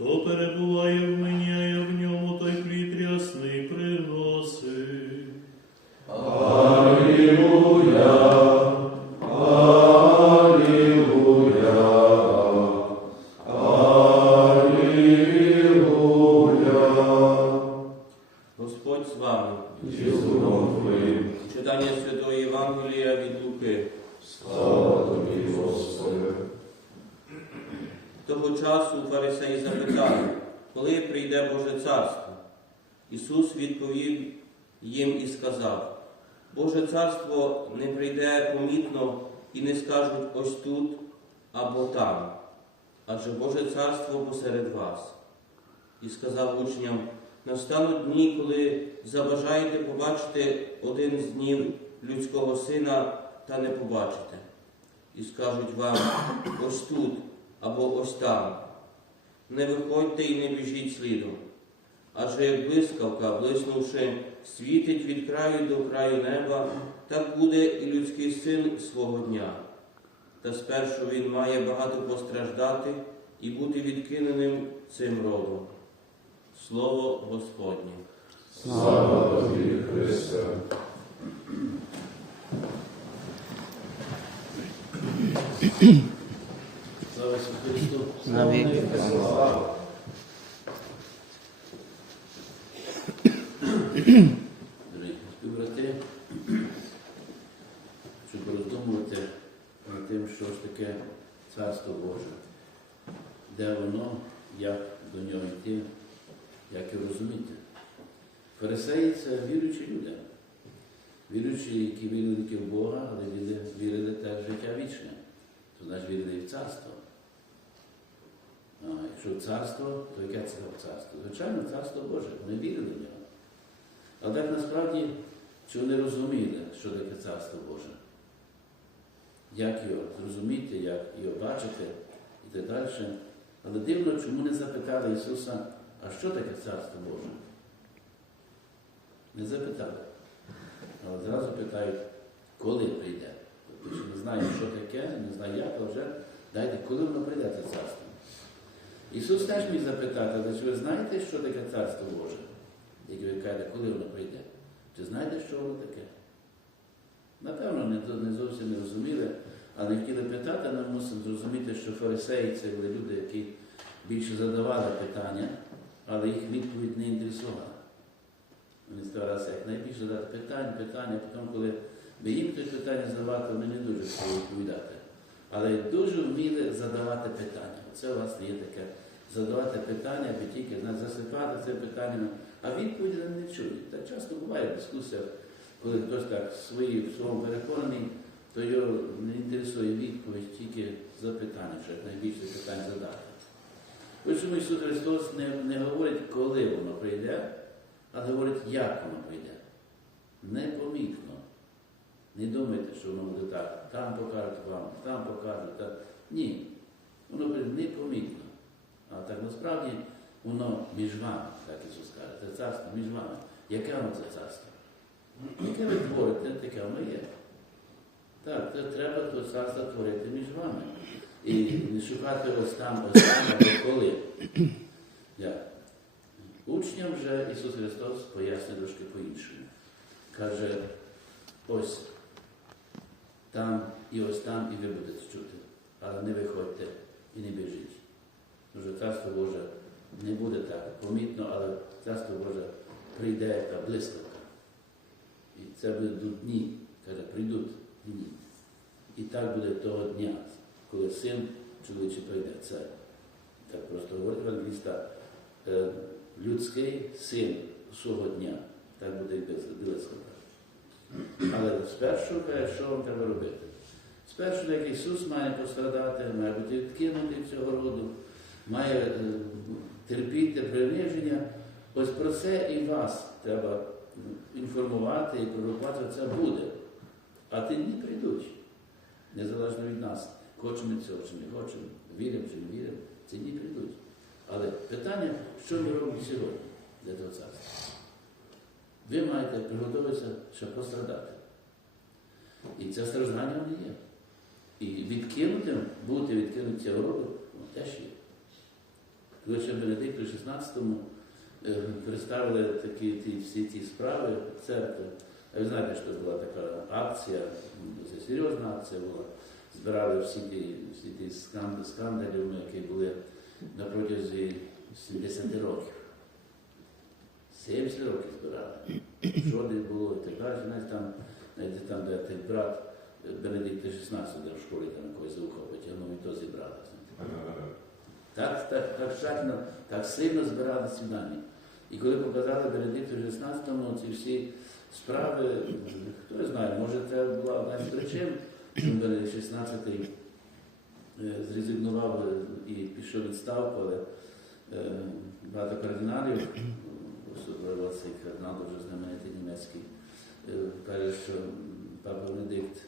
хто перебуває в мене. Царство. Ісус відповів їм і сказав: Боже царство не прийде помітно і не скажуть ось тут або там, адже Боже царство посеред вас. І сказав учням: настануть дні, коли забажаєте побачити один з днів людського сина та не побачите. І скажуть вам ось тут або ось там. Не виходьте і не біжіть слідом. Адже як блискавка, блиснувши, світить від краю до краю неба, так буде і людський син свого дня. Та спершу він має багато постраждати і бути відкиненим цим родом. Слово Господнє. Слава тобі, Христе. Слава Ісусу Христу! Слава! Дорогі співбрати, щоб роздумувати над тим, що ж таке Царство Боже, де воно, як до нього йти, як його розуміти. Фарисеї це віруючі люди. Віруючі, які вірили в Бога, але вірили, вірили в життя вічне. То значить вірили в царство. Якщо царство, то яке це царство? Звичайно, царство Боже, вони вірили в нього. Але так насправді, чи вони розуміли, що таке царство Боже? Як його зрозуміти, як його бачити і так далі. Але дивно, чому не запитали Ісуса, а що таке царство Боже? Не запитали. Але зразу питають, коли прийде. Тобто, що не знає, що таке, не знає як, але вже дайте, коли воно прийде це царство. Ісус теж міг запитати, але чи ви знаєте, що таке царство Боже? Як ви кажете, коли воно прийде? Чи знаєте, що воно таке? Напевно, не, не зовсім не розуміли, але хотіли питати, але мусимо зрозуміти, що фарисеї це були люди, які більше задавали питання, але їх відповідь не інтересувала. Вони старалися якнайбільше задати питань, питання, потім, коли би їм ті питання задавати, вони не дуже хотіли відповідати. Але дуже вміли задавати питання. Це у вас є таке задавати питання, аби тільки засипати цими питаннями, а відповіді не чують. Так часто буває в дискусіях, коли хтось так свої, в своєму переконаний, то його не інтересує відповідь тільки запитання, що найбільше питань задати. Чому Ісус Христос не, не говорить, коли воно прийде, а говорить, як воно прийде. Непомітно. Не думайте, що воно буде так. Там покажуть вам, там покажуть. Так. Ні. Воно прийде непомітно. Так насправді воно між вами, так Ісус каже. Це царство між вами. Яке воно це царство? Яке ви творите, таке воно є. Так, це треба то царство творити між вами. І не шукати ось там, ось там, або коли. Учням вже Ісус Христос пояснює трошки по-іншому. Каже, ось там і ось там, і ви будете чути, але не виходьте і не біжіть. Що Царство Боже не буде так помітно, але Царство Боже прийде як блискавка. І це будуть дні, каже, прийдуть дні. І так буде того дня, коли син чоловічий прийде. Це так просто говорить евангеліста, е, людський син свого дня. Так буде блискавка. Але спершу що вам треба робити? Спершу, як Ісус має пострадати, має бути відкинутий цього роду, має е, терпіти приниження. Ось про це і вас треба інформувати і пророкувати, що це буде. А ті дні прийдуть, незалежно від нас. Хочемо цього, чи не хочемо, віримо чи не віримо, ці дні прийдуть. Але питання, що ми робимо сьогодні для того царства? Ви маєте приготуватися, щоб пострадати. І це страждання воно є. І відкинутим, бути відкинутим цього воно теж є. Коли ще Бенедикту 16-му е, представили такі ті, всі ці справи в церкві, а ви знаєте, що була така акція, це серйозна акція була. Збирали всі ті, всі ті скандали, скандали, які були на протязі 70 років. 70 років збирали. Що не було і так далі. Знаєте, там, знаєте, там, де той брат Бенедикта 16 де в школі там якогось за ухо потягнув і то зібрали. Так, так, так тщательно, так сильно збирали ці. І коли показали Бенедикту 16-му ці всі справи, хто знає, може це була одна з причин, що Бенедикт 16-й е, зрезигнував і пішов відставку, але е, багато кардиналів, особливо цей кардинал дуже знаменитий німецький, е, каже, що папа Бенедикт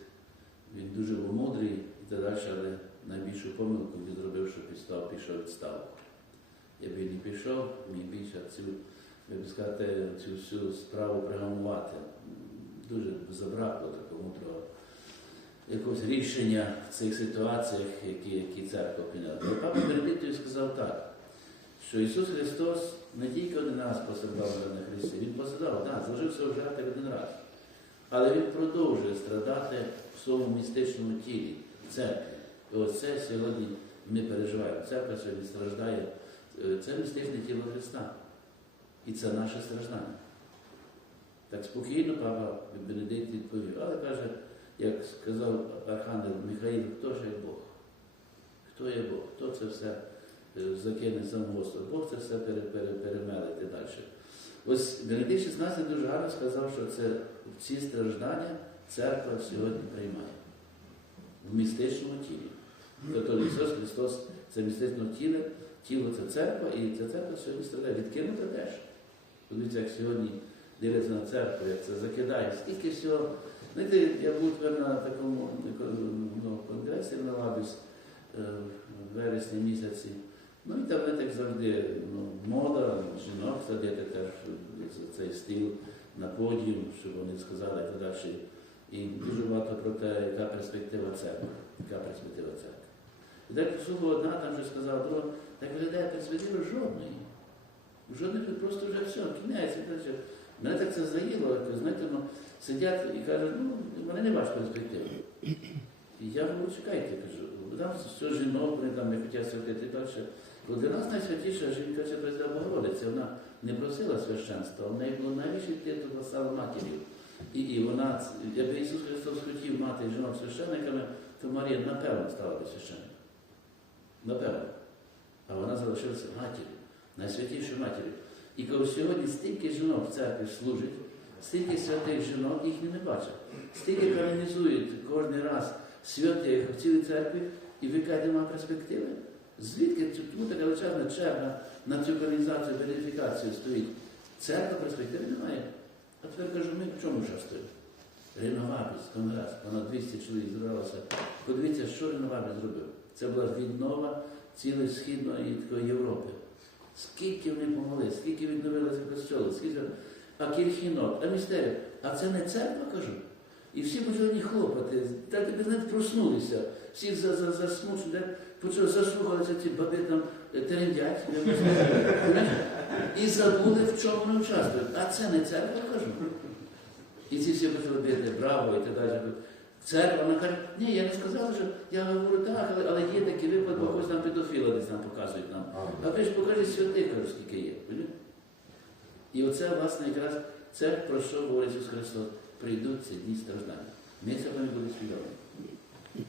він дуже був мудрий і так далі, але найбільшу помилку він зробив, що пістав, пішов відставку. Якби не пішов, міг більше цю, як би сказати, цю всю справу пригамувати. Дуже забракло такого мудрого якогось рішення в цих ситуаціях, які, які церква прийняла. Папа Бенедиктові сказав так, що Ісус Христос не тільки один раз постраждав на Христі, Він постраждав, так, зложився в жертві один раз. Але Він продовжує страдати в своєму містичному тілі, церкві. І ось це сьогодні ми переживаємо. Церква сьогодні страждає. Е, Це містичне тіло Христа. І це наше страждання. Так спокійно папа Бенедикт відповів. Але каже, як сказав Архангел Михаїл, хто ж є Бог? Хто є Бог? Хто це все е, закине сам Господь? Бог це все пере, пере, перемеле і далі. Ось Бенедикт 16 дуже гарно сказав, що це ці страждання церква сьогодні приймає в містичному тілі. Тобто Ісус Христос це містичне тіло, тіло це церква, і ця церква сьогодні страдає. Відкинута теж. Подивіться, як сьогодні дивляться на церкву, як це закидає. Скільки всього. Знаєте, я був на такому ну, конгресі на Лабіс е, в вересні місяці. Ну і там, знаєте, як завжди, ну, мода, жінок садити теж цей стіл на подіум, щоб вони сказали і так. І дуже багато про те, яка перспектива церкви. Яка перспектива церкви. І так послухав одна, там вже сказала, друга, так виглядає перспективи жодної. Жодної просто вже все, кінець. далі. Мене так це заїло, знаєте, ну, сидять і кажуть, ну, вони не бачать перспективи. І я говорю, чекайте, кажу, там все жінок, вони там не хотять святити далі. Бо для нас найсвятіша жінка це Пресвята Богородиця, вона не просила священства, в неї було найвищий титул на стала матір'ю. І, і вона, якби Ісус Христос хотів мати жінок священниками, то Марія напевно стала би священником. Напевно. А вона залишилася матір'ю, найсвятішою матір'ю. І коли сьогодні стільки жінок в церкві служить, стільки святих жінок їх не бачать. Стільки канонізують кожен раз святих в цілій церкві, і ви кажете, немає перспективи. Звідки тому така величезна черга на цю канонізацію, верифікацію стоїть? Церква перспективи немає. А тепер кажу, ми в чому участвуємо? Реновабіс, конгрес, понад 200 чоловік зібралося. Подивіться, що Реновабіс зробив. Це була віднова цілої східної Європи. Скільки вони помогли, скільки відновилися костьоли, скільки. А кільхінок, а містерія. А це не церква, кажу. І всі почали хлопати, так якби знаєте, проснулися, всі за, за, засмучені, почали заслухалися ці баби там е, терендять, і забули, в чому вони участвують. А це не церква, кажу. І ці всі почали бити, браво і так далі. Церква, вона каже, ні, я не сказала, що я говорю так, але, але є такі випадки, когось там педофіла десь там показують нам. А ви ж покажіть святих, кажу, скільки є. І оце, власне, якраз це про що говорить Ісус Христос. Прийдуть ці дні страждання. Ми цього не будемо свідомі.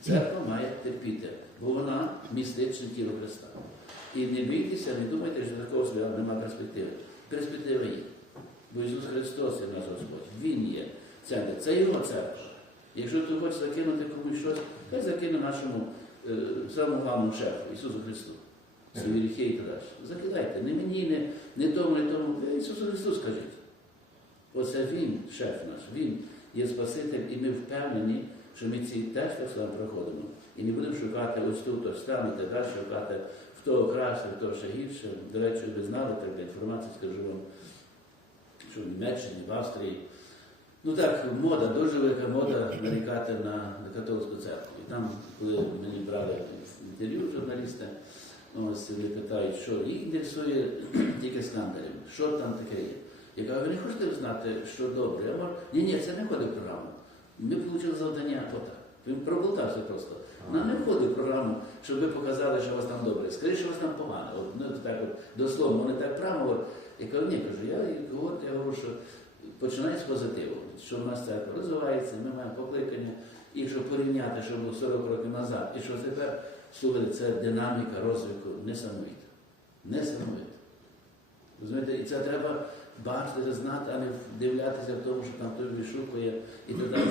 Церква має терпіти, бо вона містичне тіло Христа. І не бійтеся, не думайте, що такого свята немає перспективи. Перспектива є. Бо Ісус Христос є наш Господь. Він є церква. Це Його церква. Якщо ти хочеш закинути комусь щось, хай закине нашому е, самому главному шефу, Ісусу Христу. Свої гріхи і так далі. Закидайте. Не мені, не, не тому, не тому. Ви Ісусу Христу скажіть. Оце Він, шеф наш, Він є Спаситель, і ми впевнені, що ми ці теж так само проходимо. І не будемо шукати ось тут, ось там і так далі, шукати в того краще, в того ще гірше. До речі, ви знали, так для інформації скажу вам, що в Німеччині, в Австрії. Ну так, мода, дуже велика мода нарікати на, католицьку церкву. І там, коли мені брали інтерв'ю журналісти, ось вони питають, що їх інтересує тільки скандалів, що там таке є. Я кажу, ви не хочете знати, що добре? Я говорю, ні, ні, це не входить в програму. Ми отримали завдання отак. Він проболтався просто. Вона не входить в програму, щоб ви показали, що у вас там добре. Скоріше, що у вас там погано. От, ну, так от, дословно, вони так прямо. От. Я кажу, ні, кажу, я, говорю, я говорю, що починає з позитиву, що в нас церква розвивається, ми маємо покликання, і якщо порівняти, що було 40 років назад, і що тепер, слухайте, це динаміка розвитку несамовита. Несамовита. Розумієте, і це треба бачити, знати, а не вдивлятися в тому, що там той вишукує і так далі.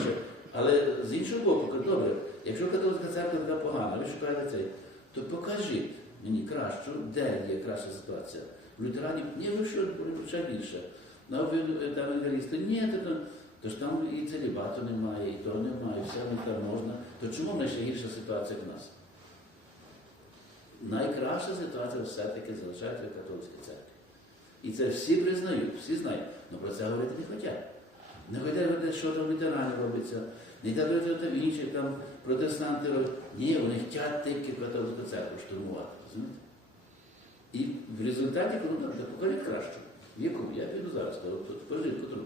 Але з іншого боку, добре, якщо католицька церква така погана, ви шукаєте цей, то покажіть мені кращу, де є краща ситуація. В лютеранів, ні, ви що, ви ще більше. Ну, ви ви там евангелісти, ні, то, то, ж там і целібату немає, і то немає, і все не там можна. То чому в нас ще гірша ситуація в нас? Найкраща ситуація все-таки залишається в католицькій церкві. І це всі признають, всі знають, але про це говорити не хочуть. Не хочуть що там в ветерані робиться, не говорити там інших там протестанти роблять. Ні, вони хочуть тільки католицьку церкву штурмувати. розумієте? І в результаті, коли покажіть краще. Яку? Я піду зараз, от котру,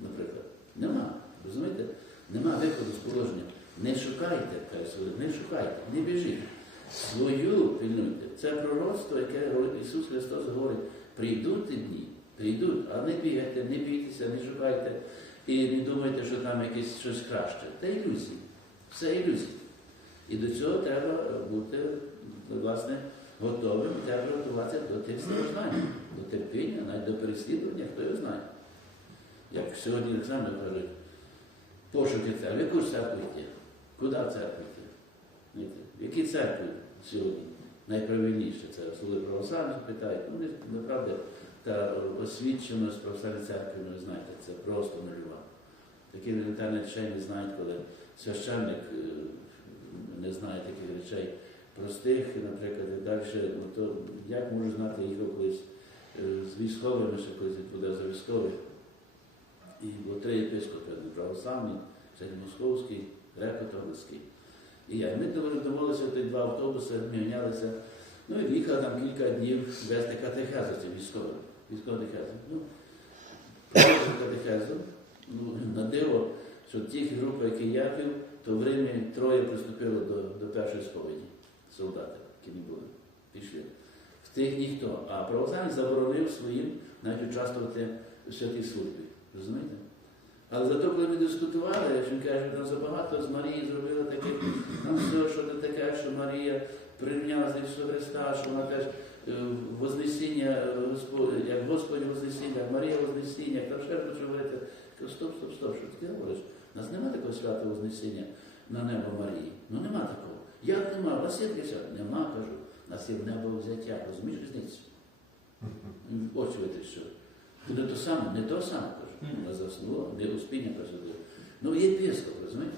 наприклад. Нема. Розумієте? Нема виходу з положення. Не шукайте, не шукайте, не біжіть. Свою пильнуйте. Це пророцтво, яке Ісус Христос говорить, прийдуть дні, прийдуть, а не бігайте, не бійтеся, не шукайте і не думайте, що там якесь щось краще. Це ілюзії. Все ілюзії. І до цього треба бути, власне, готовим, треба готуватися до тих страждань, до терпіння, навіть до переслідування, хто його знає. Як сьогодні Олександр кажуть, пошуки церкви, яку ж церкву йти? Куди церкву йти? В які церкви сьогодні найправильніше? Це коли православні питають, ну, вони, направді, та освіченість православної церкви, ну, ви знаєте, це просто нульова. Такі елементарні речей не знають, коли священник е, не знає таких речей простих, наприклад, і далі, ну, то як можу знати їх колись з військовими, ще колись відповідав за військових. І було три єпископи, один православний, Московський, греко-католицький. І я. Ми домовилися, ті два автобуси, ми ганялися. Ну і їхали там кілька днів вести катехезу цим військовим. Військову катехезу. Ну, катехезу. Ну, на диво, що ті групи, які я вів, то в Римі троє приступили до, до першої сповіді. Солдати, які не були. Пішли. В тих ніхто. А православний заборонив своїм навіть участвувати у святій службі. Розумієте? Але зато, коли ми дискутували, він каже, там забагато з Марії зробили таке, там все, що це таке, що Марія прийняла за Ісуса Христа, що вона теж е, Вознесіння, як Господь Вознесіння, Марія Вознесіння, там ще хочу говорити. Стоп, стоп, стоп, що ти говориш? У нас немає такого свята Вознесіння на небо Марії. Ну нема такого. Як нема? У вас є таке? Нема, кажу. Нас є в небо взяття. Розумієш різницю? Очі що. Не то саме, не то саме, кажу. Вона заснула, не успіння кажу. Ну, є єпископ, розумієте?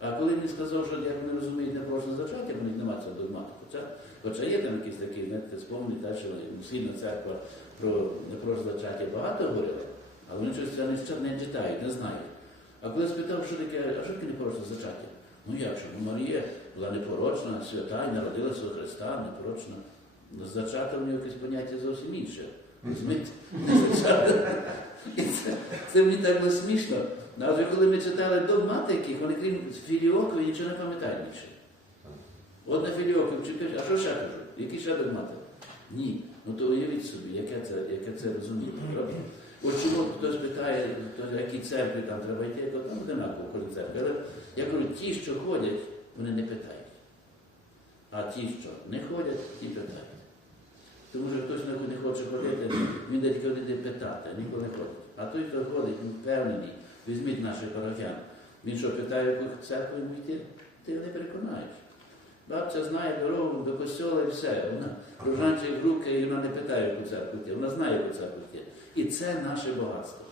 А коли він сказав, що як вони розуміють непорочне зачаття, в них немає цього догмату. Хоча, хоча є там якісь такі, знаєте, спомні, та, що сильна церква про непорочне зачаття багато говорила, але вони щось це не, не читають, не знають. А коли спитав, що таке, а що таке непорочне зачаття? Ну як що? Ну, Марія була непорочна, свята, і народилася у Христа, непорочна. Зачата в нього якесь поняття зовсім інше. Це, мені так було смішно. Навіть коли ми читали догмати яких, вони крім філіокові нічого не пам'ятають більше. От на філіокові, чи кажуть, а що ще кажу? Які ще догмати? Ні. Ну то уявіть собі, яке це, яке це розуміння. правда? От чому хтось питає, то які церкви там треба йти, кажу, там одинаково кожен церкви. Але я кажу, ті, що ходять, вони не питають. А ті, що не ходять, ті питають. Тому що хтось не хоче ходити, він де тільки буде питати, ніколи не ходить. А той, хто ходить, він впевнений, візьміть наших парафіян. Він що питає, яку церкву йому йти, ти не переконаєш. Бабця знає дорогу до костьола і все. Вона рожанчик руки, і вона не питає, яку церкву йти. Вона знає, яку церкву йти. І це наше багатство.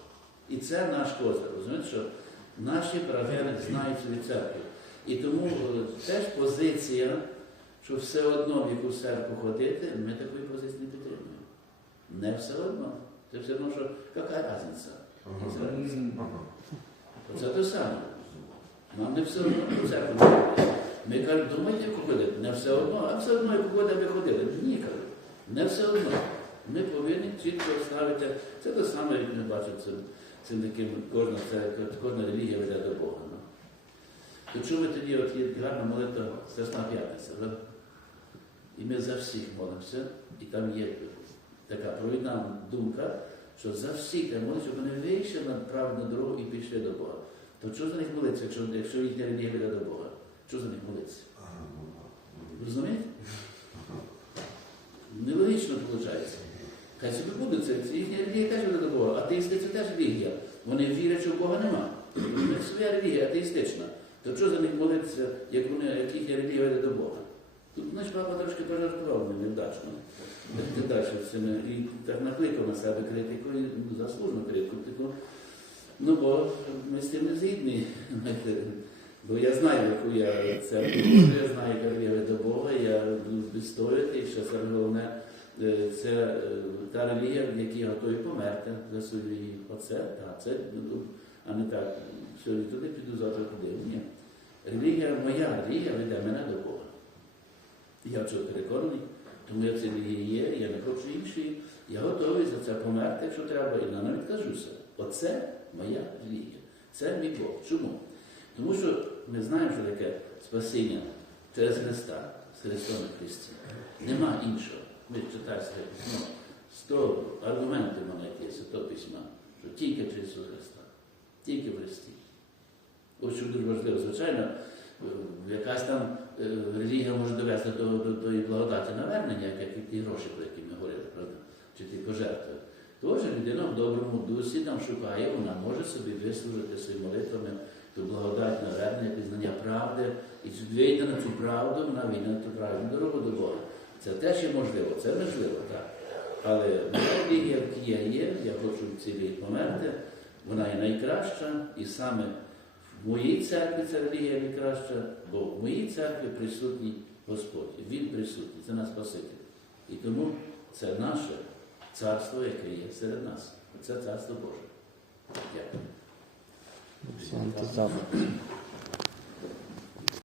І це наш козир. Розумієте, що наші парафіяни знають свою церкву. І тому теж позиція, що все одно в яку церкву ходити, ми такої позиції не підтримуємо. Не все одно. Це все одно, що яка різниця? Оце те саме. Нам не все одно до церкви не ходити. Ми кажемо, думайте, яку ходити. Не все одно, а все одно, яку ходити, ви ходили. Ні, кажу. Не все одно. Ми повинні чітко ставити. Це те саме, як ми бачимо, цим, цим таким кожна релігія веде до Бога. То чому тоді от є гарна молитва Страсна П'ятниця, да? І ми за всіх молимося, і там є така провідна думка, що за всіх треба молитися, щоб вони вийшли на правильну дорогу і пішли до Бога. То що за них молитися, якщо, якщо їхня релігія веде до Бога? Що за них молитися? Розумієте? Нелогічно виходить. Хай собі буде, це, це їхня релігія теж веде до Бога. Атеїсти це теж релігія. Вони вірять, що Бога нема. Них своя релігія атеїстична. То що за них молитися, як вони, як їхня релігія веде до Бога? Тут наш папа трошки пожартував мені невдачно. Це і так накликав на себе критику, і ну, заслужену критику. Ну, бо ми з тим не згідні. Бо я знаю, яку я церкву Божу, я знаю, як я до Бога, я буду відстоювати, і головне, е, це е, та релігія, в якій я готовий померти за свою. Оце, так, це, ну, а не так, сьогодні туди піду, завтра туди. Ні. Релігія, моя релігія веде мене до Бога. Я в цьому переконаний, тому я в цій релігії є, я не хочу іншої. Я готовий за це померти, якщо треба, і навіть кажуся. Оце моя релігія. Це мій Бог. Чому? Тому що ми знаємо, що таке спасіння через Христа, з Христом і Христі. Нема іншого. Ми читаємо письмо. Сто аргументів мене є Святого письма, що тільки через Христа, тільки в Христі. Ось що дуже важливо, звичайно, е, якась там е, релігія може довести до, до, до благодаті навернення, як і ті гроші, про які ми говорили, правда? Чи ті пожертви. Тож людина в доброму дусі там шукає, вона може собі вислужити своїми молитвами ту благодать навернення, пізнання правди, і вийде на цю правду, вона війде на ту правильну дорогу до Бога. Це теж є можливо, це можливо, так. Але релігія, в якій я є, я хочу в релігії померти, вона є найкраща, і саме моїй церкві ця релігія найкраща, бо в моїй церкві присутній Господь. Він присутній, це наш Спаситель. І тому це наше царство, яке є серед нас. Це царство Боже. Дякую.